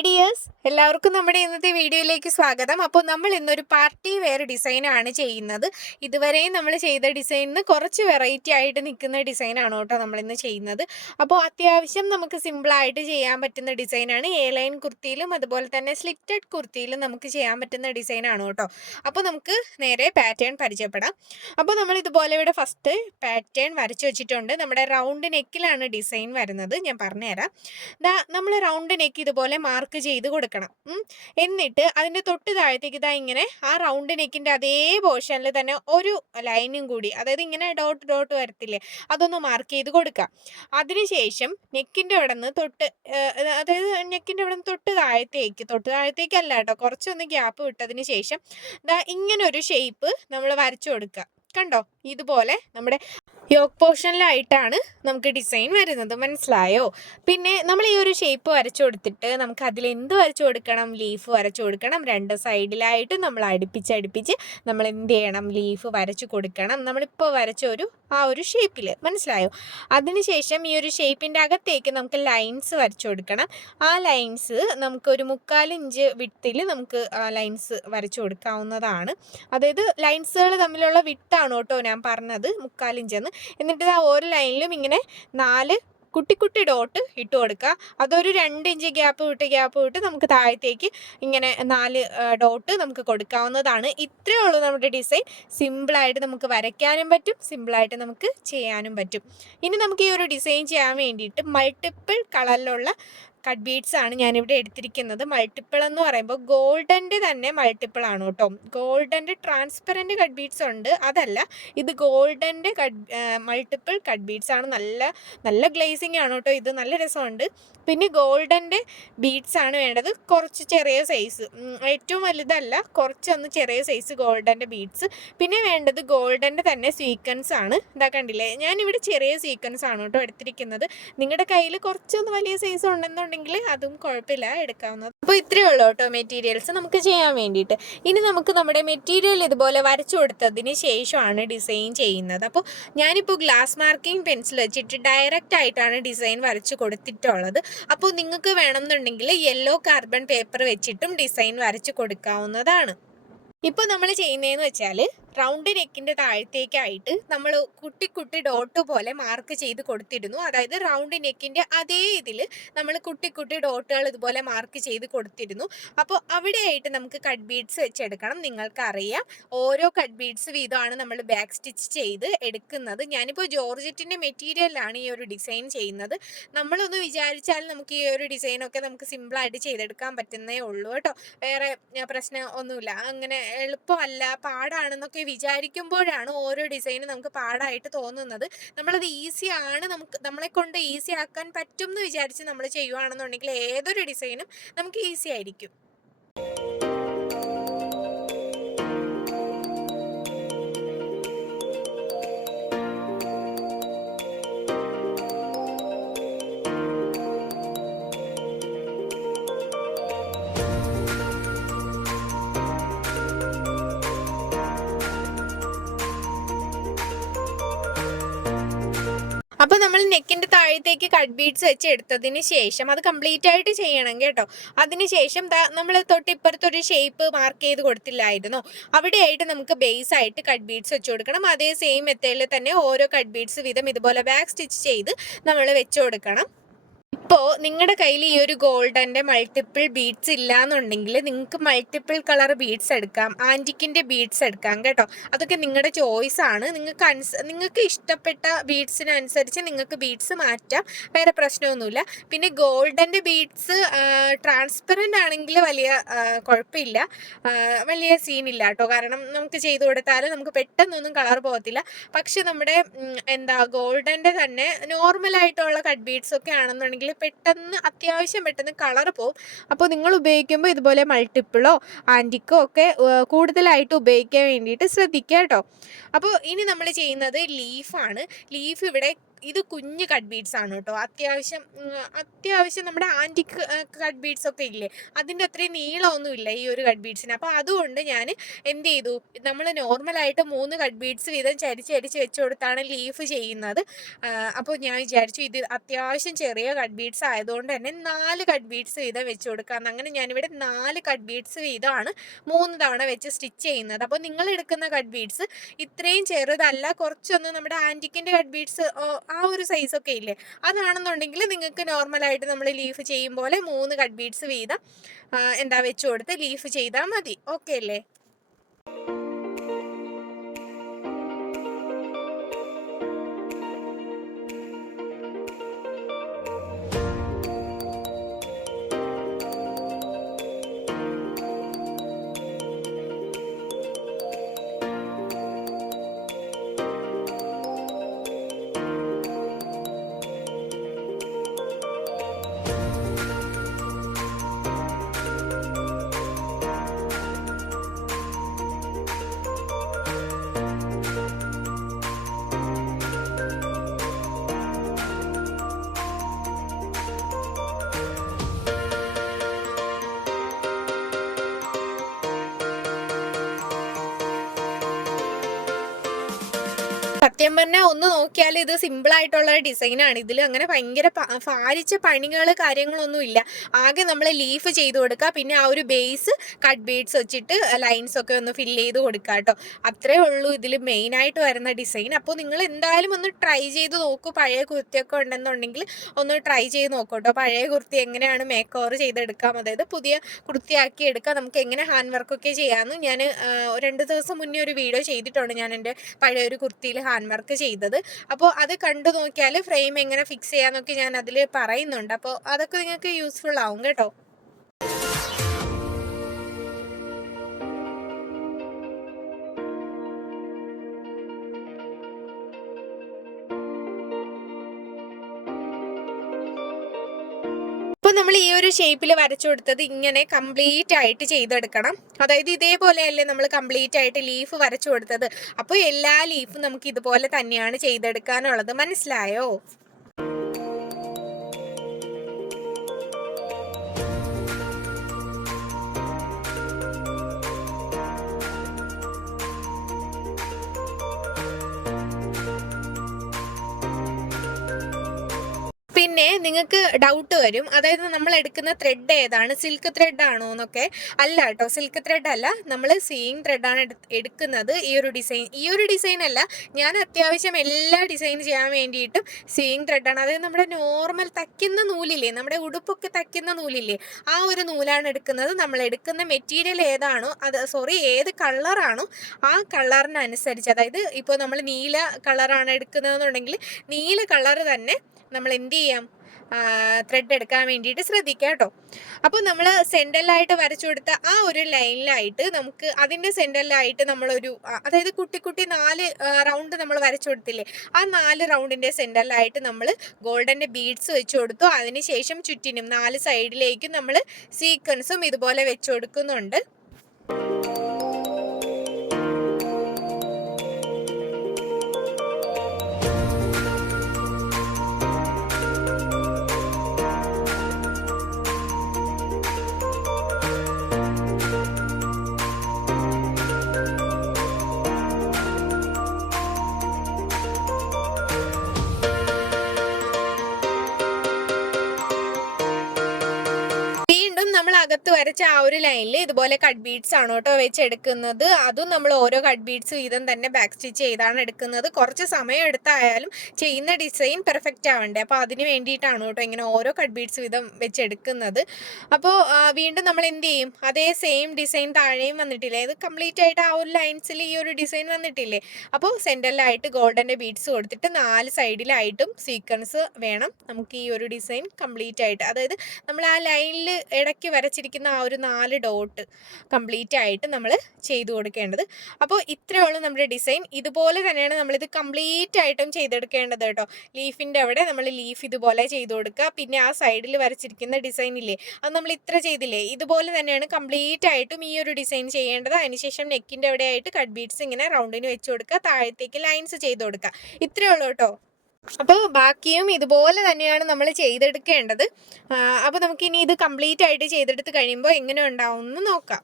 Hi dears, എല്ലാവർക്കും നമ്മുടെ ഇന്നത്തെ വീഡിയോയിലേക്ക് സ്വാഗതം. അപ്പോൾ നമ്മൾ ഇന്നൊരു പാർട്ടി വെയർ ഡിസൈനാണ് ചെയ്യുന്നത്. ഇതുവരെയും നമ്മൾ ചെയ്ത ഡിസൈനിന് കുറച്ച് വെറൈറ്റി ആയിട്ട് നിൽക്കുന്ന ഡിസൈനാണ് കേട്ടോ നമ്മളിന്ന് ചെയ്യുന്നത്. അപ്പോൾ അത്യാവശ്യം നമുക്ക് സിമ്പിളായിട്ട് ചെയ്യാൻ പറ്റുന്ന ഡിസൈനാണ്. എ ലൈൻ കുർത്തിയിലും അതുപോലെ തന്നെ സ്ലിറ്റഡ് കുർത്തിയിലും നമുക്ക് ചെയ്യാൻ പറ്റുന്ന ഡിസൈനാണ് കേട്ടോ. അപ്പോൾ നമുക്ക് നേരെ പാറ്റേൺ പരിചയപ്പെടാം. അപ്പോൾ നമ്മൾ ഇതുപോലെ ഇവിടെ ഫസ്റ്റ് പാറ്റേൺ വരച്ചു വെച്ചിട്ടുണ്ട്. നമ്മുടെ റൗണ്ട് നെക്കിലാണ് ഡിസൈൻ വരുന്നത്. ഞാൻ പറഞ്ഞുതരാം. നമ്മൾ റൗണ്ട് നെക്ക് ഇതുപോലെ മാർക്ക് ചെയ്ത് കൊടുക്കണം. എന്നിട്ട് അതിൻ്റെ തൊട്ട് താഴത്തേക്ക് ഇതാ ഇങ്ങനെ ആ റൗണ്ട് നെക്കിൻ്റെ അതേ പോർഷനിൽ തന്നെ ഒരു ലൈനും കൂടി, അതായത് ഇങ്ങനെ ഡോട്ട് ഡോട്ട് വരത്തില്ലേ, അതൊന്ന് മാർക്ക് ചെയ്ത് കൊടുക്കുക. അതിനുശേഷം നെക്കിൻ്റെ അവിടെ നിന്ന് അതായത് നെക്കിൻ്റെ അവിടെ നിന്ന് തൊട്ട് താഴത്തേക്കല്ല കേട്ടോ, കുറച്ചൊന്ന് ഗ്യാപ്പ് വിട്ടതിന് ശേഷം ഇതാ ഇങ്ങനെ ഒരു ഷേപ്പ് നമ്മൾ വരച്ചു കൊടുക്കുക. കണ്ടോ, ഇതുപോലെ നമ്മുടെ യോക്ക് പോർഷനിലായിട്ടാണ് നമുക്ക് ഡിസൈൻ വരുന്നത്. മനസ്സിലായോ? പിന്നെ നമ്മൾ ഈ ഒരു ഷേപ്പ് വരച്ചു കൊടുത്തിട്ട് നമുക്ക് അതിൽ എന്ത് വരച്ചു കൊടുക്കണം? ലീഫ് വരച്ചു കൊടുക്കണം. രണ്ട് സൈഡിലായിട്ട് നമ്മൾ അടുപ്പിച്ച് നമ്മൾ എന്ത് ചെയ്യണം? ലീഫ് വരച്ചു കൊടുക്കണം. നമ്മളിപ്പോൾ വരച്ച ആ ഒരു ഷേപ്പിൽ. മനസ്സിലായോ? അതിനുശേഷം ഈ ഒരു ഷേപ്പിൻ്റെ അകത്തേക്ക് നമുക്ക് ലൈൻസ് വരച്ചു കൊടുക്കണം. ആ ലൈൻസ് നമുക്കൊരു 3/4 ഇഞ്ച് വിട്ടിൽ നമുക്ക് ലൈൻസ് വരച്ചു കൊടുക്കാവുന്നതാണ്. അതായത് ലൈൻസുകൾ തമ്മിലുള്ള വിട്ടാണ് കേട്ടോ ഞാൻ പറഞ്ഞത്, 3/4 ഇഞ്ചെന്ന്. എന്നിട്ട് ആ ഓരോ ലൈനിലും ഇങ്ങനെ 4 കുട്ടി കുട്ടി ഡോട്ട് ഇട്ട് കൊടുക്കുക. അതൊരു 2 ഇഞ്ച് ഗ്യാപ്പ് വിട്ട് നമുക്ക് താഴത്തേക്ക് ഇങ്ങനെ 4 ഡോട്ട് നമുക്ക് കൊടുക്കാവുന്നതാണ്. ഇത്രയേ ഉള്ളൂ നമ്മുടെ ഡിസൈൻ. സിമ്പിളായിട്ട് നമുക്ക് വരയ്ക്കാനും പറ്റും, സിമ്പിളായിട്ട് നമുക്ക് ചെയ്യാനും പറ്റും. ഇനി നമുക്ക് ഈ ഒരു ഡിസൈൻ ചെയ്യാൻ വേണ്ടിയിട്ട് മൾട്ടിപ്പിൾ കളറിലുള്ള കട്ട് ബീഡ്സ് ആണ് ഞാനിവിടെ എടുത്തിരിക്കുന്നത്. മൾട്ടിപ്പിൾ എന്ന് പറയുമ്പോൾ ഗോൾഡൻ്റെ തന്നെ മൾട്ടിപ്പിൾ ആണ് കേട്ടോ. ഗോൾഡൻ്റെ ട്രാൻസ്പെറൻറ്റ് കട്ട് ബീഡ്സ് ഉണ്ട്, അതല്ല, ഇത് ഗോൾഡൻ്റെ മൾട്ടിപ്പിൾ കട്ട് ബീഡ്സ് ആണ്. നല്ല ഗ്ലേസിങ് ആണ് കേട്ടോ, ഇത് നല്ല രസമുണ്ട്. പിന്നെ ഗോൾഡൻ്റെ ബീഡ്സ് ആണ് വേണ്ടത്, കുറച്ച് ചെറിയ സൈസ്, ഏറ്റവും വലുതല്ല, കുറച്ചൊന്ന് ചെറിയ സൈസ് ഗോൾഡൻ്റെ ബീഡ്സ്. പിന്നെ വേണ്ടത് ഗോൾഡൻ്റെ തന്നെ സീക്വൻസ് ആണ്. ഇതാ കണ്ടില്ലേ, ഞാനിവിടെ ചെറിയ സീക്വൻസ് ആണ് കേട്ടോ എടുത്തിരിക്കുന്നത്. നിങ്ങളുടെ കയ്യിൽ കുറച്ചൊന്ന് വലിയ സൈസ് ഉണ്ടെന്നുണ്ടെങ്കിൽ അതും കുഴപ്പമില്ല, എടുക്കാവുന്നത്. അപ്പോൾ ഇത്രയേ ഉള്ളൂ കേട്ടോ മെറ്റീരിയൽസ് നമുക്ക് ചെയ്യാൻ വേണ്ടിയിട്ട്. ഇനി നമുക്ക് നമ്മുടെ മെറ്റീരിയൽ ഇതുപോലെ വരച്ചു കൊടുത്തതിന് ശേഷമാണ് ഡിസൈൻ ചെയ്യുന്നത്. അപ്പോൾ ഞാനിപ്പോൾ ഗ്ലാസ് മാർക്കിംഗ് പെൻസിൽ വെച്ചിട്ട് ഡയറക്റ്റ് ആയിട്ടാണ് ഡിസൈൻ വരച്ചു കൊടുത്തിട്ടുള്ളത്. അപ്പോൾ നിങ്ങൾക്ക് വേണമെന്നുണ്ടെങ്കിൽ യെല്ലോ കാർബൺ പേപ്പർ വെച്ചിട്ടും ഡിസൈൻ വരച്ചു കൊടുക്കാവുന്നതാണ്. ഇപ്പോൾ നമ്മൾ ചെയ്യുന്നതെന്ന് വെച്ചാൽ റൗണ്ട് നെക്കിൻ്റെ താഴത്തേക്കായിട്ട് നമ്മൾ കുട്ടി ഡോട്ട് പോലെ മാർക്ക് ചെയ്ത് കൊടുത്തിരുന്നു. അതായത് റൗണ്ട് നെക്കിൻ്റെ അതേ ഇതിൽ നമ്മൾ കുട്ടി ഡോട്ടുകൾ ഇതുപോലെ മാർക്ക് ചെയ്ത് കൊടുത്തിരുന്നു. അപ്പോൾ അവിടെയായിട്ട് നമുക്ക് കട്ട് ബീഡ്സ് വെച്ചെടുക്കണം. നിങ്ങൾക്കറിയാം, ഓരോ കട്ട് ബീഡ്സ് വീതമാണ് നമ്മൾ ബാക്ക് സ്റ്റിച്ച് ചെയ്ത് എടുക്കുന്നത്. ഞാനിപ്പോൾ ജോർജറ്റിൻ്റെ മെറ്റീരിയലാണ് ഈ ഒരു ഡിസൈൻ ചെയ്യുന്നത്. നമ്മളൊന്ന് വിചാരിച്ചാൽ നമുക്ക് ഈ ഒരു ഡിസൈനൊക്കെ നമുക്ക് സിമ്പിളായിട്ട് ചെയ്തെടുക്കാൻ പറ്റുന്നേ ഉള്ളൂ കേട്ടോ. വേറെ പ്രശ്നം ഒന്നുമില്ല. അങ്ങനെ എളുപ്പമല്ല, പാടാണെന്നൊക്കെ വിചാരിക്കുമ്പോഴാണ് ഓരോ ഡിസൈനും നമുക്ക് പാടായിട്ട് തോന്നുന്നത്. നമ്മളത് ഈസിയാണ്, നമ്മളെ കൊണ്ട് ഈസി ആക്കാൻ പറ്റും എന്ന് വിചാരിച്ച് നമ്മൾ ചെയ്യുവാണെന്നുണ്ടെങ്കിൽ ഏതൊരു ഡിസൈനും നമുക്ക് ഈസി ആയിരിക്കും. അപ്പോൾ നമ്മൾ നെക്കിൻ്റെ താഴത്തേക്ക് കട്ട് ബീഡ്സ് വെച്ച് എടുത്തതിന് ശേഷം അത് കംപ്ലീറ്റ് ആയിട്ട് ചെയ്യണം കേട്ടോ. അതിനുശേഷം നമ്മൾ തൊട്ടിപ്പുറത്തൊരു ഷേപ്പ് മാർക്ക് ചെയ്ത് കൊടുത്തില്ലായിരുന്നോ, അവിടെയായിട്ട് നമുക്ക് ബേസ് ആയിട്ട് കട്ട് ബീഡ്സ് വെച്ച് കൊടുക്കണം. അതേ സെയിം മെത്തേഡിൽ തന്നെ ഓരോ കട്ട് ബീഡ്സ് വീതം ഇതുപോലെ ബാക്ക് സ്റ്റിച്ച് ചെയ്ത് നമ്മൾ വെച്ച് കൊടുക്കണം. ഇപ്പോൾ നിങ്ങളുടെ കയ്യിൽ ഈ ഒരു ഗോൾഡൻ്റെ മൾട്ടിപ്പിൾ ബീഡ്സ് ഇല്ലയെന്നുണ്ടെങ്കിൽ നിങ്ങൾക്ക് മൾട്ടിപ്പിൾ കളർ ബീഡ്സ് എടുക്കാം, ആൻറ്റിക്കിൻ്റെ ബീഡ്സ് എടുക്കാം കേട്ടോ. അതൊക്കെ നിങ്ങളുടെ ചോയ്സാണ്. നിങ്ങൾക്ക് ഇഷ്ടപ്പെട്ട ബീഡ്സിനനുസരിച്ച് നിങ്ങൾക്ക് ബീഡ്സ് മാറ്റാം, വേറെ പ്രശ്നമൊന്നുമില്ല. പിന്നെ ഗോൾഡൻ്റെ ബീഡ്സ് ട്രാൻസ്പെറൻ്റ് ആണെങ്കിൽ വലിയ കുഴപ്പമില്ല, വലിയ സീനില്ല കേട്ടോ. കാരണം നമുക്ക് ചെയ്ത് കൊടുത്താൽ നമുക്ക് പെട്ടെന്നൊന്നും കളർ പോകത്തില്ല. പക്ഷെ നമ്മുടെ ഗോൾഡൻ്റെ തന്നെ നോർമലായിട്ടുള്ള കട്ട് ബീഡ്സ് ഒക്കെ ആണെന്നുണ്ടെങ്കിൽ അത്യാവശ്യം പെട്ടെന്ന് കളർ പോവും. അപ്പോൾ നിങ്ങൾ ഉപയോഗിക്കുമ്പോൾ ഇതുപോലെ മൾട്ടിപ്പിളോ ആൻറ്റിക്കോ ഒക്കെ കൂടുതലായിട്ട് ഉപയോഗിക്കാൻ വേണ്ടിയിട്ട് ശ്രദ്ധിക്കുക കേട്ടോ. അപ്പോൾ ഇനി നമ്മൾ ചെയ്യുന്നത് ലീഫാണ്. ലീഫ് ഇവിടെ ഇത് കുഞ്ഞ് കട്ട് ബീഡ്സ് ആണ് കേട്ടോ. അത്യാവശ്യം നമ്മുടെ ആൻറ്റിക് കട്ട് ബീഡ്സ് ഒക്കെ ഇല്ലേ, അതിൻ്റെ അത്രയും നീളമൊന്നും ഇല്ല ഈ ഒരു കട്ട് ബീഡ്സിന്. അപ്പോൾ അതുകൊണ്ട് ഞാൻ എന്ത് ചെയ്തു, നമ്മൾ നോർമലായിട്ട് 3 കട്ട് ബീഡ്സ് വീതം ചരിച്ച് വെച്ച് കൊടുത്താണ് ലീഫ് ചെയ്യുന്നത്. അപ്പോൾ ഞാൻ വിചാരിച്ചു ഇത് അത്യാവശ്യം ചെറിയ കട്ട് ബീഡ്സ് ആയതുകൊണ്ട് തന്നെ 4 കട്ട് ബീഡ്സ് വീതം വെച്ച് കൊടുക്കാം. അങ്ങനെ ഞാനിവിടെ 4 കട്ട് ബീഡ്സ് വീതമാണ് 3 തവണ വെച്ച് സ്റ്റിച്ച് ചെയ്യുന്നത്. അപ്പോൾ നിങ്ങൾ എടുക്കുന്ന കട്ട് ബീഡ്സ് ഇത്രയും ചെറുതല്ല, കുറച്ചൊന്ന് നമ്മുടെ ആൻറ്റിക്കിൻ്റെ കട്ട് ബീഡ്സ് ആ ഒരു സൈസൊക്കെ ഇല്ലേ, അതാണെന്നുണ്ടെങ്കിൽ നിങ്ങൾക്ക് നോർമലായിട്ട് നമ്മൾ ലീഫ് ചെയ്യും പോലെ 3 കട്ട് ബീഡ്സ് വീതം വെച്ച് കൊടുത്ത് ലീഫ് ചെയ്താൽ മതി. ഓക്കെ അല്ലേ? സത്യം പറഞ്ഞാൽ ഒന്ന് നോക്കിയാൽ ഇത് സിമ്പിളായിട്ടുള്ള ഡിസൈനാണ്. ഇതിൽ അങ്ങനെ ഭയങ്കര ഭാരിച്ച പണികൾ കാര്യങ്ങളൊന്നും ഇല്ല. ആകെ നമ്മൾ ലീഫ് ചെയ്ത് കൊടുക്കുക, പിന്നെ ആ ഒരു ബേസ് കട്ട് ബീഡ്സ് വെച്ചിട്ട് ലൈൻസൊക്കെ ഒന്ന് ഫില്ല് ചെയ്ത് കൊടുക്കുക കേട്ടോ. അത്രേ ഉള്ളൂ ഇതിൽ മെയിനായിട്ട് വരുന്ന ഡിസൈൻ. അപ്പോൾ നിങ്ങൾ എന്തായാലും ഒന്ന് ട്രൈ ചെയ്ത് നോക്കൂ. പഴയ കുർത്തിയൊക്കെ ഉണ്ടെന്നുണ്ടെങ്കിൽ ഒന്ന് ട്രൈ ചെയ്ത് നോക്കൂ കേട്ടോ. പഴയ കുർത്തി എങ്ങനെയാണ് മേക്ക് ഓവർ ചെയ്തെടുക്കാം, അതായത് പുതിയ കുർത്തിയാക്കി എടുക്കാം, നമുക്ക് എങ്ങനെ ഹാൻഡ് വർക്കൊക്കെ ചെയ്യാമെന്ന് ഞാൻ 2 ദിവസം മുന്നേ ഒരു വീഡിയോ ചെയ്തിട്ടുണ്ട്. ഞാൻ എൻ്റെ പഴയൊരു കുർത്തിയിൽ ഹാൻഡ് വർക്ക് ചെയ്തത്. അപ്പോൾ അത് കണ്ടു നോക്കിയാൽ ഫ്രെയിം എങ്ങനെ ഫിക്സ് ചെയ്യാന്നൊക്കെ ഞാൻ അതിൽ പറയുന്നുണ്ട്. അപ്പോൾ അതൊക്കെ നിങ്ങൾക്ക് യൂസ്ഫുൾ ആവും കേട്ടോ. അപ്പോൾ നമ്മൾ ഈ ഒരു ഷേപ്പിൽ വരച്ചു കൊടുത്തത് ഇങ്ങനെ കംപ്ലീറ്റ് ആയിട്ട് ചെയ്തെടുക്കണം. അതായത് ഇതേപോലെയല്ലേ നമ്മൾ കംപ്ലീറ്റ് ആയിട്ട് ലീഫ് വരച്ചു കൊടുത്തത്. അപ്പോൾ എല്ലാ ലീഫും നമുക്ക് ഇതുപോലെ തന്നെയാണ് ചെയ്തെടുക്കാനുള്ളത്. മനസ്സിലായോ? പിന്നെ നിങ്ങൾക്ക് ഡൗട്ട് വരും, അതായത് നമ്മൾ എടുക്കുന്ന ത്രെഡ് ഏതാണ്, സിൽക്ക് ത്രെഡ് ആണോ എന്നൊക്കെ. അല്ല കേട്ടോ, സിൽക്ക് ത്രെഡ് അല്ല, നമ്മൾ സീയിങ് ത്രെഡാണ് എടുക്കുന്നത്. ഈ ഒരു ഡിസൈൻ അല്ല, ഞാൻ അത്യാവശ്യം എല്ലാ ഡിസൈൻ ചെയ്യാൻ വേണ്ടിയിട്ടും സീയിങ് ത്രെഡാണ്. അതായത് നമ്മുടെ നോർമൽ തയ്ക്കുന്ന നൂലില്ലേ, നമ്മുടെ ഉടുപ്പൊക്കെ തയ്ക്കുന്ന നൂലില്ലേ, ആ ഒരു നൂലാണ് എടുക്കുന്നത്. നമ്മൾ എടുക്കുന്ന മെറ്റീരിയൽ ഏതാണോ ഏത് കളറാണോ ആ കളറിനനുസരിച്ച്, അതായത് ഇപ്പോൾ നമ്മൾ നീല കളറാണ് എടുക്കുന്നതെന്നുണ്ടെങ്കിൽ നീല കളറ് തന്നെ നമ്മൾ എന്ത് ചെയ്യാം, ത്രെഡ് എടുക്കാൻ വേണ്ടിയിട്ട് ശ്രദ്ധിക്കുക കേട്ടോ. അപ്പോൾ നമ്മൾ സെൻറ്ററിലായിട്ട് വരച്ചു കൊടുത്ത ആ ഒരു ലൈനിലായിട്ട് നമുക്ക് അതിൻ്റെ സെൻറ്ററിലായിട്ട് നമ്മളൊരു അതായത് കുട്ടി 4 റൗണ്ട് നമ്മൾ വരച്ചു കൊടുത്തില്ലേ, ആ 4 റൗണ്ടിൻ്റെ സെൻറ്ററിലായിട്ട് നമ്മൾ ഗോൾഡൻ്റെ ബീഡ്സ് വെച്ച് കൊടുത്തു. അതിനുശേഷം ചുറ്റിനും 4 സൈഡിലേക്കും നമ്മൾ സീക്വൻസും ഇതുപോലെ വെച്ച് കൊടുക്കുന്നുണ്ട്. നമ്മൾ അകത്ത് വരച്ച ആ ഒരു ലൈനിൽ ഇതുപോലെ കട്ട് ബീഡ്സ് ആണ് കേട്ടോ വെച്ചെടുക്കുന്നത്. അതും നമ്മൾ ഓരോ കട്ട് ബീഡ്സ് വീതം തന്നെ ബാക്ക് സ്റ്റിച്ച് ചെയ്താണ് എടുക്കുന്നത്. കുറച്ച് സമയം എടുത്തായാലും ചെയ്യുന്ന ഡിസൈൻ പെർഫെക്റ്റ് ആവണ്ടേ, അപ്പോൾ അതിന് വേണ്ടിയിട്ടാണ് കേട്ടോ ഇങ്ങനെ ഓരോ കട്ട് ബീഡ്സ് വീതം വെച്ചെടുക്കുന്നത്. അപ്പോൾ വീണ്ടും നമ്മൾ എന്ത് ചെയ്യും, അതേ സെയിം ഡിസൈൻ താഴെയും വന്നിട്ടില്ലേ, ഇത് കംപ്ലീറ്റ് ആയിട്ട് ആ ഒരു ലൈൻസിൽ ഈ ഒരു ഡിസൈൻ വന്നിട്ടില്ലേ. അപ്പോൾ സെൻറ്ററിലായിട്ട് ഗോൾഡൻ്റെ ബീഡ്സ് കൊടുത്തിട്ട് 4 സൈഡിലായിട്ടും സീക്വൻസ് വേണം നമുക്ക് ഈ ഒരു ഡിസൈൻ കംപ്ലീറ്റ് ആയിട്ട്. അതായത് നമ്മൾ ആ ലൈനിൽ ഇടയ്ക്ക് വരച്ചിരിക്കുന്ന ആ ഒരു 4 ഡോട്ട് കംപ്ലീറ്റ് ആയിട്ട് നമ്മൾ ചെയ്തു കൊടുക്കേണ്ടത്. അപ്പോൾ ഇത്രയേ ഉള്ളൂ നമ്മുടെ ഡിസൈൻ. ഇതുപോലെ തന്നെയാണ് നമ്മളിത് കംപ്ലീറ്റ് ആയിട്ടും ചെയ്തെടുക്കേണ്ടത് കേട്ടോ. ലീഫിൻ്റെ അവിടെ നമ്മൾ ലീഫ് ഇതുപോലെ ചെയ്ത് കൊടുക്കുക. പിന്നെ ആ സൈഡിൽ വരച്ചിരിക്കുന്ന ഡിസൈൻ ഇല്ലേ, അത് നമ്മൾ ഇത്ര ചെയ്തില്ലേ, ഇതുപോലെ തന്നെയാണ് കംപ്ലീറ്റ് ആയിട്ടും ഈ ഒരു ഡിസൈൻ ചെയ്യേണ്ടത്. അതിനുശേഷം നെക്കിൻ്റെ അവിടെ ആയിട്ട് കട്ട് ബീഡ്സ് ഇങ്ങനെ റൗണ്ടിന് വെച്ച് കൊടുക്കുക, താഴത്തേക്ക് ലൈൻസ് ചെയ്ത് കൊടുക്കുക. ഇത്രയേ ഉള്ളൂ കേട്ടോ. അപ്പോൾ ബാക്കിയും ഇതുപോലെ തന്നെയാണ് നമ്മൾ ചെയ്തെടുക്കേണ്ടത്. അപ്പോൾ നമുക്കിനി ഇത് കംപ്ലീറ്റ് ആയിട്ട് ചെയ്തെടുത്ത് കഴിയുമ്പോൾ എങ്ങനെ ഉണ്ടാവും എന്ന് നോക്കാം.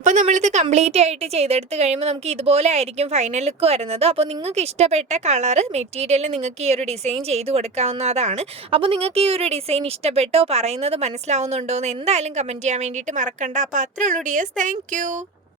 അപ്പോൾ നമ്മളിത് കംപ്ലീറ്റ് ആയിട്ട് ചെയ്തെടുത്ത് കഴിയുമ്പോൾ നമുക്ക് ഇതുപോലെ ആയിരിക്കും ഫൈനൽ ലുക്ക് വരുന്നത്. അപ്പോൾ നിങ്ങൾക്ക് ഇഷ്ടപ്പെട്ട കളർ മെറ്റീരിയൽ നിങ്ങൾക്ക് ഈ ഒരു ഡിസൈൻ ചെയ്ത് കൊടുക്കാവുന്നതാണ്. അപ്പോൾ നിങ്ങൾക്ക് ഈ ഒരു ഡിസൈൻ ഇഷ്ടപ്പെട്ടോ, പറയുന്നത് മനസ്സിലാവുന്നുണ്ടോ എന്ന് എന്തായാലും കമൻറ്റ് ചെയ്യാൻ വേണ്ടിയിട്ട് മറക്കണ്ട. അപ്പോൾ അത്രേ ഉള്ളൂ ഡിയേഴ്സ്. താങ്ക്